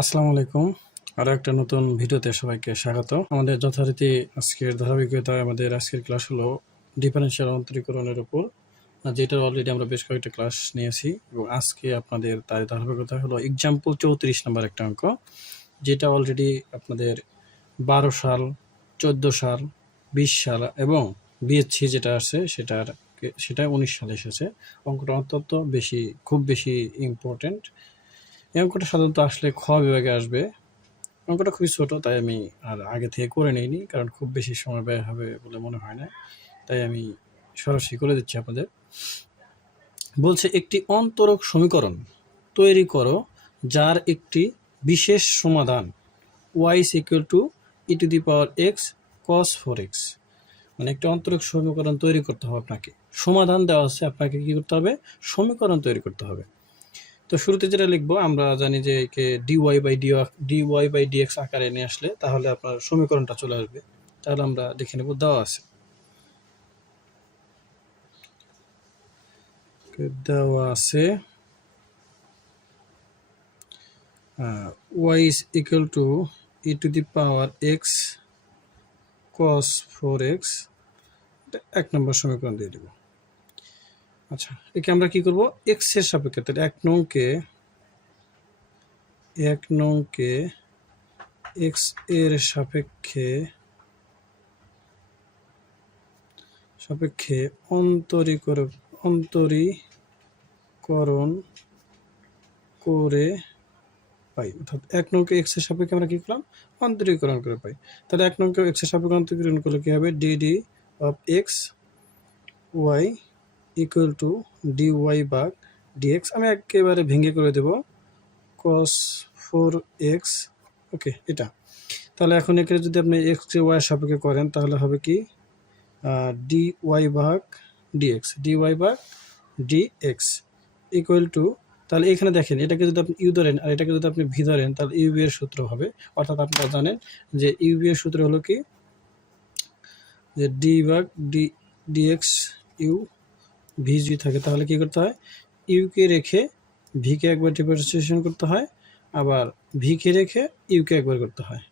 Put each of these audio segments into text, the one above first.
আসসালামু আলাইকুম। আরো একটা নতুন ভিডিওতে সবাইকে স্বাগত। আমাদের যথারীতি আজকের ধারাবাহিকতায় আমাদের আজকের ক্লাস হলো ডিফারেনশিয়াল অন্তরীকরণের উপর, যেটার অলরেডি আমরা বেশ কয়েকটা ক্লাস নিয়েছি এবং আজকে আপনাদের তার ধারাবাহিকতা হলো এক্সাম্পল 34 নাম্বার একটা অঙ্ক, যেটা অলরেডি আপনাদের 12 সাল, 14 সাল, 20 সাল এবং বিএসসি যেটা আছে সেটা 19 সালে এসেছে। অঙ্কটা অত্যন্ত খুব বেশি ইম্পর্টেন্ট। এই অঙ্কটা সাধারণত আসলে খ বিভাগে আসবে। অঙ্কটা খুবই ছোট, তাই আমি আর আগে থেকে করে নিইনি, কারণ খুব বেশি সময় ব্যয় হবে বলে মনে হয় না, তাই আমি সরাসরি করে দিচ্ছি আপনাদের। বলছে একটি অন্তরক সমীকরণ তৈরি করো যার একটি বিশেষ সমাধান y is equal to e to the power x cos 4x। মানে একটা অন্তরক সমীকরণ তৈরি করতে হবে আপনাকে, সমাধান দেওয়া আছে, আপনাকে কি করতে হবে? সমীকরণ তৈরি করতে হবে। তো শুরুতে যেটা লিখবো, আমরা জানি যে একে ডিওয়াই বাই ডিএক্স আকারে নিয়ে আসলে তাহলে আপনার সমীকরণটা চলে আসবে। তাহলে আমরা দেখে নেব, দেওয়া আছে y is equal to e to the power x cos 4x, এক নম্বর সমীকরণ দিয়ে দেব। আচ্ছা, একে আমরা কি করব? এক্স এর সাপেক্ষে, তাহলে এক নংকে এক্স এর সাপেক্ষে অন্তরীকরণ করে পাই। অর্থাৎ এক নংকে এক্স এর সাপেক্ষে আমরা কি করলাম? অন্তরীকরণ করে পাই। তাহলে এক নংকে এক্স এর সাপেক্ষে অন্তরীকরণ করলে কি হবে? D d of x y equal to d y ভাগ ডিএক্স। আমি একেবারে ভেঙে করে দেব কস 4x। ওকে, এটা তাহলে এখন এখানে যদি আপনি এক্স কে ওয়াই এর সাপেক্ষে করেন তাহলে হবে কি? ডিওয়াই ভাগ ডিএক্স ইকুয়াল টু, তাহলে এখানে দেখেন, এটাকে যদি আপনি ইউ ধরেন আর এটাকে যদি আপনি ভি ধরেন তাহলে ইউবি এর সূত্র হবে। অর্থাৎ আপনারা জানেন যে ইউবি এর সূত্র হলো কি? যে ডি ভাগ ডিএক্স ইউ ভি যদি থাকে তাহলে কি করতে হয়? ইউকে রেখে ভিকে একবার ডিফারেন্সিয়েশন করতে হয়, আবার ভিকে রেখে ইউকে একবার করতে হয়।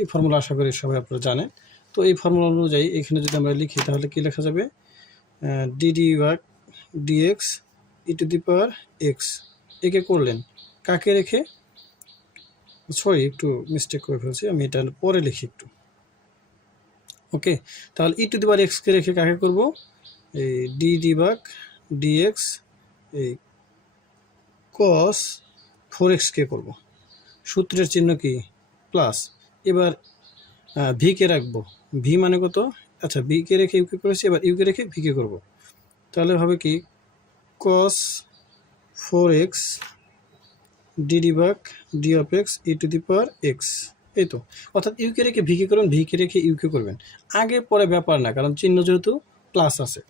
এই ফর্মুলা আশা করি সবাই আপনারা জানেন। তো এই ফর্মুলা অনুযায়ী এখানে যদি আমরা লিখি তাহলে কি লেখা যাবে? ডিডি ভাগ d x e to the power x. একে করলেন কাকে রেখে? সরি, একটু মিস্টেক করে ফেলছি, আমি এটা পরে লিখি একটু। ওকে, তাহলে ই টু দি পাওয়ার এক্সকে রেখে কাকে করব? এই ডিডি ভাগ ডিএক্স এই কস 4xকে করব। সূত্রের চিহ্ন কি? প্লাস। এবার ভিকে রাখবো, ভি মানে কত? আচ্ছা, ভিকে রেখে ইউকে করেছি, এবার ইউকে রেখে ভিকে করব। তাহলে হবে কি? কস 4x ডিডি ভাগ D of x E to the power x. এই তো, অর্থাৎ ইউকে রেখে ভিকে করবেন, ভিকে রেখে ইউকে করবেন, আগে পরে ব্যাপার না, কারণ চিহ্ন যেহেতু প্লাস আছে।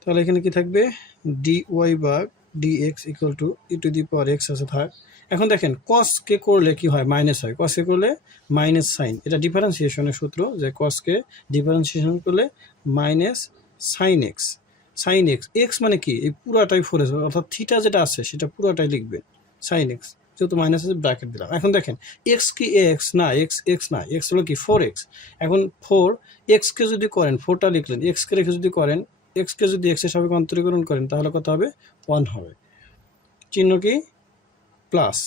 তাহলে এখানে কি থাকবে? ডি ওয়াই ভাগ D x equal to E to the power x আছে, থাক। এখন দেখেন, কসকে করলে কি হয়? মাইনাস হয়। কসকে করলে মাইনাস সাইন, এটা ডিফারেন্সিয়েশনের সূত্র, যে কসকে ডিফারেন্সিয়েশন করলে minus sine x. Sine x, x মানে কি? এই পুরাটাই ফোরে, অর্থাৎ থিটা যেটা আছে সেটা পুরাটাই লিখবে সাইন এক্স, যেহেতু মাইনাস আছে ব্র্যাকেট দিলাম। এখন দেখেন, এক্স কি এক্স না? এক্স না, এক্স হলো কি? 4x। এখন 4 এক্সকে যদি করেন, 4টা লিখলেন, এক্সকে রেখে যদি করেন, এক্সকে যদি এক্সের সাপেক্ষে অন্তরীকরণ করেন তাহলে কত হবে? 1 হবে। চিহ্ন কি? প্লাস।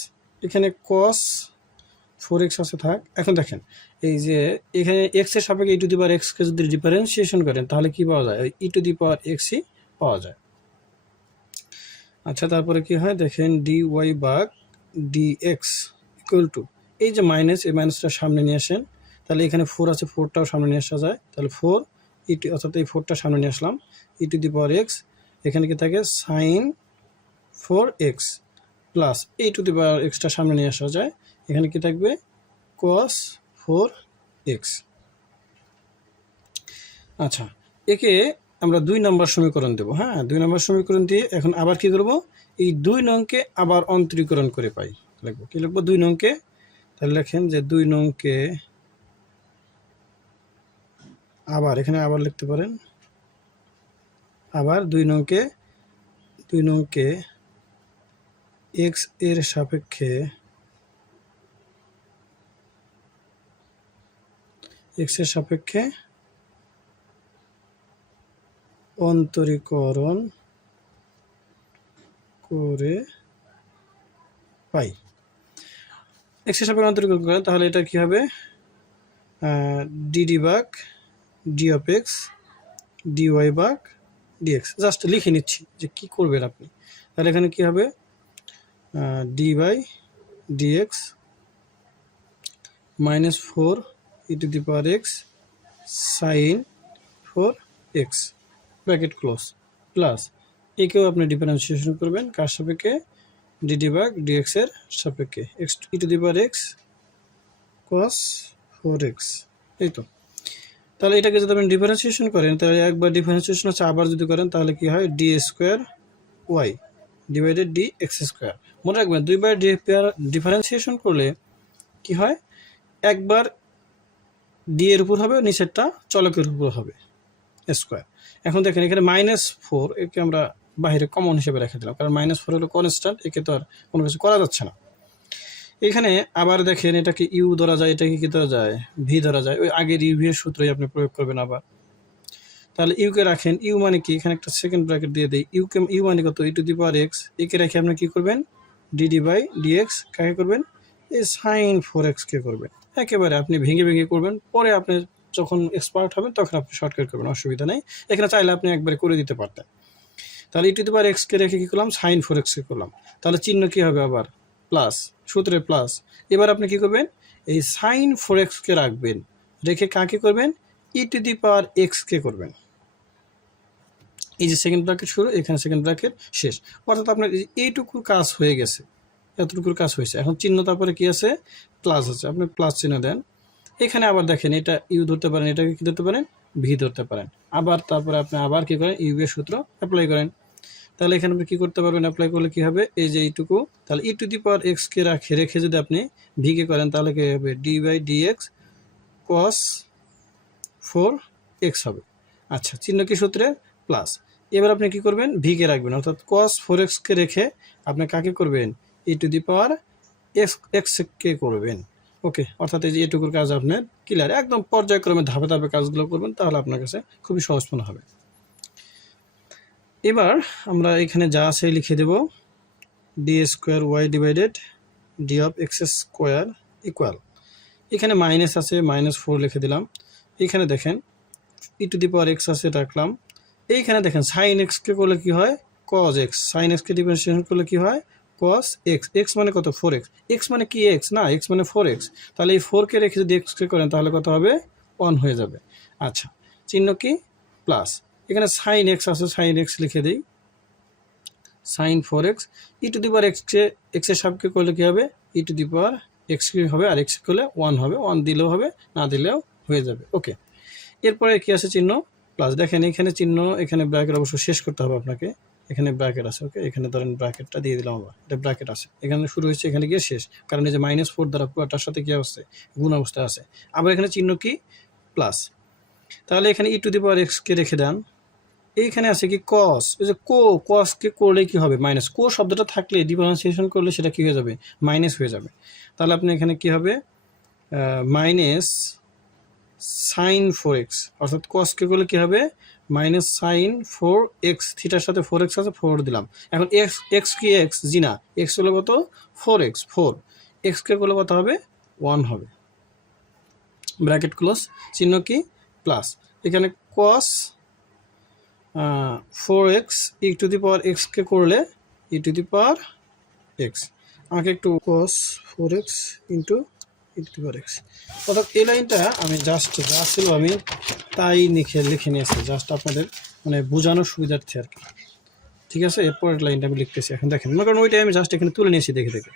এখানে কস 4x আছে, থাক। এখন দেখেন, এই যে এখানে এক্স এর সাপেক্ষে ই টু দি পাওয়ার এক্সকে যদি ডিফারেন্সিয়েশন করেন তাহলে কি পাওয়া যায়? ই টু দি পাওয়ার এক্সই পাওয়া যায়। আচ্ছা, তারপরে কি হয় দেখেন, ডি ওয়াই ভাগ ডি এক্স ইকুয়াল টু, এই যে মাইনাস, এই মাইনাসটা সামনে নিয়ে আসেন, তাহলে এখানে 4 আছে, 4টাও সামনে নিয়ে আসা যায়, তাহলে 4 ই টু, অর্থাৎ এই 4টা সামনে নিয়ে আসলাম, ই টু দি পাওয়ার এক্স। এখানে কি থাকে? সাইন 4x প্লাস এই টু দি পাওয়ার এক্সটা সামনে নিয়ে আসা যায়, এখানে কি থাকবে? কস 4x। আচ্ছা, একে আমরা 2 নম্বর সমীকরণ দেব। হ্যাঁ, 2 নম্বর সমীকরণ দিয়ে এখন আবার কি করব? এই 2 নংকে আবার অন্তরীকরণ করে পাই। লিখবো কি? লিখবো 2 নংকে। তাহলে লেখেন যে 2 নংকে আবার, এখানে আবার লিখতে পারেন, আবার 2 নংকে এক্স এর সাপেক্ষে অন্তরীকরণ করে পাই। এক্স এর সাপেক্ষে অন্তরীকরণ করেন, তাহলে এটা কি হবে? ডিডি ভাগ ডি অফ এক্স ডিওয়াই ভাগ ডিএক্স। জাস্ট লিখে নিচ্ছি যে কি করবেন আপনি। তাহলে এখানে কি হবে? D by dx -4 e⁻x sin 4x bracket close plus একেও আপনি ডিফারেন্সিয়েশন করবেন কার সাপেক্ষে? ডিডি ভাগ ডিএক্স এর সাপেক্ষে e⁻x cos 4x। এই তো। তাহলে এটাকে যদি আপনি ডিফারেন্সিয়েশন করেন, তাহলে একবার ডিফারেন্সিয়েশন হচ্ছে, আবার যদি করেন তাহলে কি হয়? D square y divided d x square. মনে রাখবেন দুইবার ডিফারেন্সিয়েশন করলে কি হয়? একবার ডি এর উপর হবে, নিচেরটা চলকের উপর হবে স্কোয়ার। এখন দেখেন এখানে -4, একে আমরা বাইরে কমন হিসেবে রেখে দিলাম, কারণ -4 হলো কনস্ট্যান্ট, একে তো আর কোনো কিছু করা যাচ্ছে না। এখানে আবার দেখেন এটাকে ইউ ধরা যায়, এটাকে কি ধরা যায়? ভি ধরা যায়। ওই আগের ইউ ভি এর সূত্রই আপনি প্রয়োগ করবেন আবার। তাহলে ইউকে রাখেন, ইউ মানে কি? এখানে একটা সেকেন্ড ব্র্যাকেট দিয়ে দিই। ইউ মানে কত? e⁻x। একে রেখে আপনি কি করবেন? ডিডি বাই ডিএক্স কাকে করবেন? এই সাইন 4x কে করবেন। একেবারে আপনি ভেঙে ভেঙে করবেন, পরে আপনি যখন এক্সপার্ট হবেন তখন আপনি শর্টকাট করবেন, অসুবিধা নেই। এখানে চাইলে আপনি একবারে করে দিতে পারতেন। তাহলে e⁻x কে রেখে কি করলাম? সাইন 4x কে করলাম। তাহলে চিহ্ন কি হবে? আবার প্লাস, সূত্রে প্লাস। এবার আপনি কি করবেন? এই সাইন 4x কে রাখবেন, রেখে কাকে করবেন? e⁻x কে করবেন। এই যে সেকেন্ড ব্র্যাকেট শুরু, এখানে সেকেন্ড ব্র্যাকেট শেষ। অর্থাৎ আপনার এইটুকুর কাজ হয়ে গেছে, এতটুকুর কাজ হয়েছে। এখন চিহ্ন তারপরে কি আছে? প্লাস আছে, আপনি প্লাস চিহ্ন দেন। এখানে আবার দেখেন এটা ইউ ধরতে পারেন, এটাকে কি ধরতে পারেন? ভি ধরতে পারেন। আবার তারপরে আপনি আবার কি করেন? ইউ এর সূত্র অ্যাপ্লাই করেন। তাহলে এখানে আপনি কি করতে পারবেন? অ্যাপ্লাই করলে কি হবে? এই যে এইটুকু, তাহলে e⁻x কে রেখে যদি আপনি ভি কে করেন তাহলে কি হবে? D by dx cos 4x হবে। আচ্ছা, চিহ্ন কি সূত্রে? প্লাস। এবার আপনি কি করবেন? ভি কে রাখবেন, অর্থাৎ cos 4x কে রেখে আপনি কাকে করবেন? e⁻x কে করবেন। ওকে, অর্থাৎ এই যে এটুকুর কাজ আপনার ক্লিয়ার। একদম পর্যায়ক্রমে ধাপে ধাপে কাজগুলো করবেন, তাহলে আপনার কাছে খুবই সহজ মনে হবে। এবার আমরা এখানে যা আছে লিখে দেব, d square y divided d of x square equal, এখানে মাইনাস আছে, -4 লিখে দিলাম। এখানে দেখেন e⁻x আছে, রাখলাম। এইখানে দেখেন সাইন এক্স কে করলে কি হয়? cos x। সাইন এক্স কে ডিফারেন্সিয়েশন করলে কি হয়? cos x। x মানে কত? 4x। x মানে কি x না, x মানে 4x। তাহলে এই 4 কে রেখে যদি x কে করেন তাহলে কত হবে? 1 হয়ে যাবে। আচ্ছা, চিহ্ন কি? প্লাস। এখানে সাইন এক্স আছে, সাইন এক্স লিখে দিই, সাইন 4x। e⁻x কে x এর সাপেক্ষে করলে কি হবে? e⁻x কি হবে? আর x করলে 1 হবে। 1 দিলেও হবে, না দিলেও হয়ে যাবে। ওকে, এরপরে কি আছে? চিহ্ন প্লাস। দেখেন এখানে চিহ্ন, এখানে ব্র্যাকেট অবশ্য শেষ করতে হবে আপনাকে। এখানে ব্র্যাকেট আছে, ওকে, এখানে ধরেন ব্র্যাকেটটা দিয়ে দিলাম আবার। এটা ব্র্যাকেট আছে, এখানে শুরু হয়েছে, এখানে গিয়ে শেষ, কারণ এই যে -4 দ্বারা পুরোটার সাথে কি অবস্থা? গুণ অবস্থায় আছে। আবার এখানে চিহ্ন কি? প্লাস। তাহলে এখানে e⁻x কে রেখে দেন। এইখানে আছে কি? cos। এই যে cos কে করলে কি হবে? মাইনাস। শব্দটা থাকলে ডিফারেন্সিয়েশন করলে সেটা কি হয়ে যাবে? মাইনাস হয়ে যাবে। তাহলে আপনি এখানে কি হবে? মাইনাস সাইন 4x, অর্থাৎ cos কে করলে কি হবে? Minus sine 4x। থিটার সাথে 4x আছে, 4 দিলাম। এখন x কি? x জি না, x হলো কত? 4x। 4 x কে করলে কত হবে? 1 হবে। ব্র্যাকেট ক্লোজ, চিহ্ন কি? প্লাস। এখানে cos 4x e⁻x কে করলে e⁻x। আমাকে একটু cos 4x ইন্টু e⁻x, অর্থাৎ এই লাইনটা আমি জাস্ট যা ছিল আমি তাই লিখে নিয়েছি, জাস্ট আপনাদের মানে বোঝানোর সুবিধার্থে আর কি। ঠিক আছে, এরপরের লাইনটা আমি লিখতেছি। এখন দেখেন, মনে করেন ওইটাই আমি জাস্ট এখানে তুলে নিয়েছি দেখে দেখে।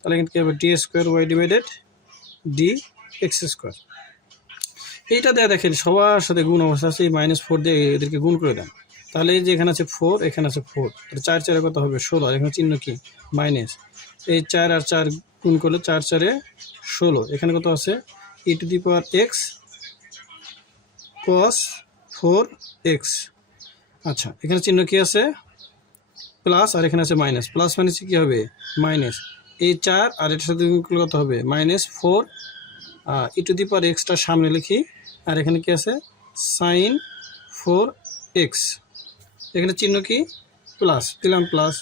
তাহলে এখানে কি হবে? D square y divided d x square. এইটা দেয়া দেখেন সবার সাথে গুণ অবস্থা আছে, এই -4 দিয়ে এদেরকে গুণ করে দেন। তাহলে এই যে এখানে আছে 4, এখানে আছে 4, তাহলে 4 4 কত হবে? 16। এখানে চিহ্ন কি? মাইনাস। এই 4 আর 4 গুণ করলে 4 4 16। এখানে কত আছে? e⁻x cos 4x। আচ্ছা, এখানে চিহ্ন কি আছে? প্লাস আর এখানে আছে মাইনাস, প্লাস মাইনাসে কী হবে মাইনাস, এই 4 আর এটার সাথে কত হবে -4 e to the power extra সামনে লিখি, আর এখানে কি আছে sin 4x, এখানে চিহ্ন কি প্লাস দিলাম প্লাস।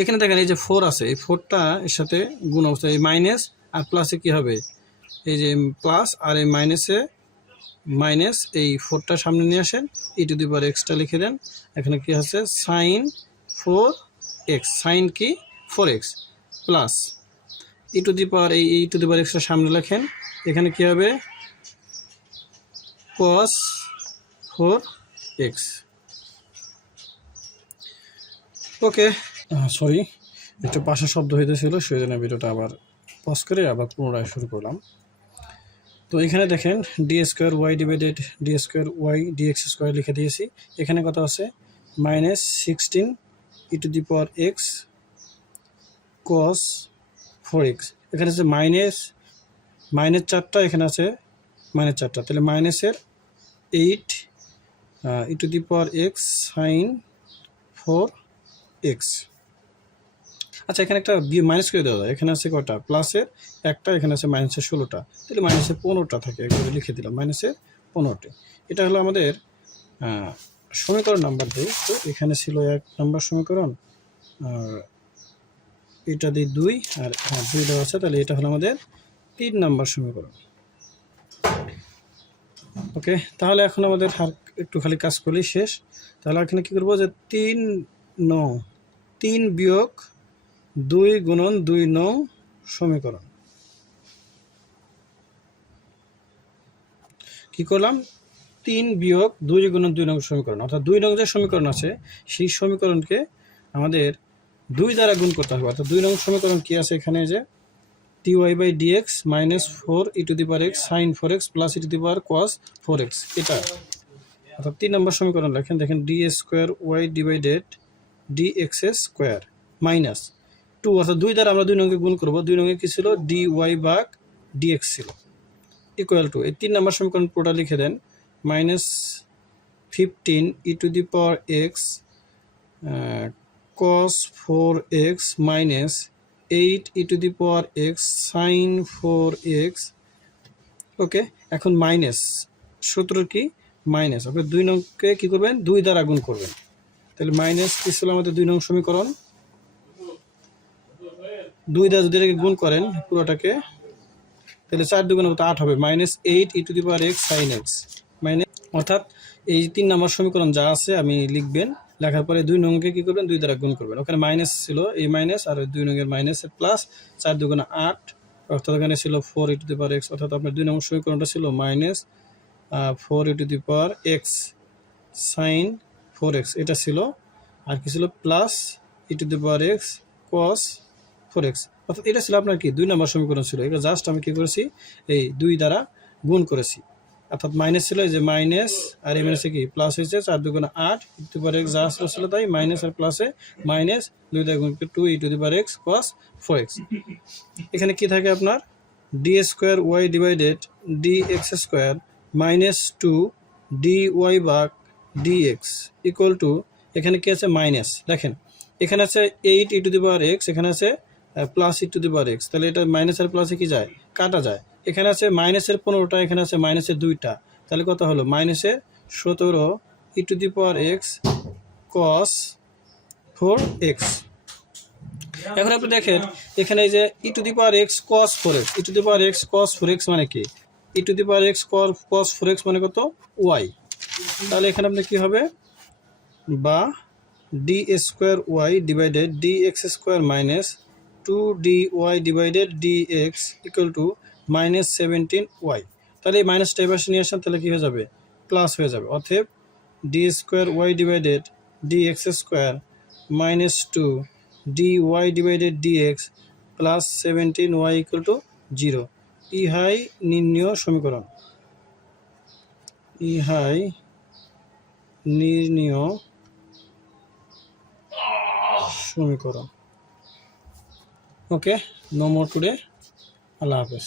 এখানে দেখেন এই যে 4 আছে, এই 4টা এর সাথে গুণ অবস্থা, এই মাইনাস আর প্লাসে কি হবে, এই যে প্লাস আর এই মাইনাসে মাইনাস, এই 4টা সামনে নিয়ে আসেন, ই টু দি পাওয়ার এক্সটা লিখে দেন। এখানে কি আছে sin 4x, সাইন কি 4x plus e to the পাওয়ার, এই ই টু দি পাওয়ার এক্সটা সামনে লেখেন, এখানে কি হবে cos 4x। ওকে, সরি একটু পাশে শব্দ হইতেছিল, সেই জন্য ভিডিওটা আবার পজ করে আবার পুনরায় শুরু করলাম। তো এখানে দেখেন d² y divided d² y dx² লিখে দিয়েছি। এখানে কত আছে -16 e to the power x cos 4x, এখানে আছে মাইনাস 4টা, এখানে আছে -4টা, তাহলে মাইনাসের 8 e to the power x sin 4x। আচ্ছা, এখানে একটা মাইনাস করে দেওয়া যায়, এখানে আছে কটা প্লাসের একটা, এখানে আছে মাইনাসের 16টা, তাহলে মাইনাসের 15টা থাকে, এগুলো লিখে দিলাম মাইনাসের 15টি। এটা হলো আমাদের সমীকরণ নাম্বার 2। তো এখানে ছিল 1 নম্বর সমীকরণ, আর এটা দিয়ে 2, আর 2 দেওয়া আছে, তাহলে এটা হলো আমাদের 3 নম্বর সমীকরণ। ওকে, তাহলে এখন আমাদের আর একটু খালি কাজ করলেই শেষ। তাহলে এখানে কী করবো, যে 3 বিয়োগ 2 গুণন 2 নং সমীকরণ কি করলাম, 3 বিয়োগ 2 গুণন 2 নং সমীকরণ, অর্থাৎ 2 নং যে সমীকরণ আছে সেই সমীকরণকে আমাদের 2 দ্বারা গুণ করতে হবে। অর্থাৎ 2 নং সমীকরণ কি আছে, এখানে যে dy/dx -4 e to the power x sin 4x plus e to the power cos 4x, এটা অর্থাৎ 3 নম্বর সমীকরণ লেখেন। দেখেন d² y divided dx² minus 2, অর্থাৎ 2 দ্বারা আমরা 2 নংকে গুণ করবো, 2 নংয়ে কি ছিল dy ভাগ dx ছিল, ইকুয়াল টু এই 3 নম্বর সমীকরণ পুরোটা লিখে দেন -15 e to the power x cos 4x minus 8 e to the power x sin 4x। Okay, এখন মাইনাস 17 কি মাইনাস, আপনি 2 নংকে কী করবেন 2 দ্বারা গুণ করবেন, তাহলে মাইনাস কি ছিল আমাদের 2 নং সমীকরণ, 2 দ্বারা যদি এটাকে গুণ করেন পুরোটাকে, তাহলে 4 দুগুণে 8 হবে -8 e to the power x sin x minus, অর্থাৎ এই 3 নম্বর সমীকরণ যা আছে আমি লিখবেন, লেখার পরে 2 নংকে কী করবেন 2 দ্বারা গুণ করবেন, ওখানে মাইনাস ছিল এই মাইনাস, আর 2 নংয়ের মাইনাসের প্লাস, 4 দুগুণে 8, অর্থাৎ ওখানে ছিল 4 e to the power x, অর্থাৎ আপনার 2 নম্বর সমীকরণটা ছিল -4 e to the power x sin 4x, এটা ছিল, আর কি ছিল plus e to the power x cos 4x, অর্থাৎ এটা ছিল আপনার কি 2 নম্বর সমীকরণ ছিল। এটা জাস্ট আমি কি করেছি এই 2 দ্বারা গুণ করেছি, অর্থাৎ মাইনাস ছিল এই যে মাইনাস, আর এই মাইনাসে কি প্লাস হয়েছে, 4 দুগুণে 8 e to the power x যা ছিল তাই, মাইনাস আর প্লাসে মাইনাস 2 দ্বারা গুণ করে 2 e to the power x cos 4x। এখানে কি থাকে আপনার d² y divided dx² -2 dy ভাগ dx ইকুয়াল টু, এখানে কি আছে মাইনাস, দেখেন এখানে আছে 8 e to the power x, এখানে আছে plus e to the power x, তাহলে এটা মাইনাস আর প্লাসে কি যায় কাটা যায়, এখানে আছে মাইনাসের 15টা, এখানে আছে মাইনাসের 2টা, তাহলে কত হলো -17 e to the power x cos 4x। এখন আপনি দেখেন এখানে এই যে e to the power x cos 4x, e to the power x cos 4x মানে কি, e to the power x cos 4x মানে কত y, তাহলে এখানে আপনার কি হবে, বা d² y divided dx² minus 2dy divided dx equal two -17y, তাহলে এই মাইনাসটা এবার নিয়ে আসেন, তাহলে কি হয়ে যাবে প্লাস হয়ে যাবে, অতএব d² y divided dx² -2 dy divided dx plus 17y equal to 0। ইহাই নির্ণয় সমীকরণ, ইহাই নির্ণয় সমীকরণ। ওকে, নো মোর টুডে, আল্লাহ হাফেজ।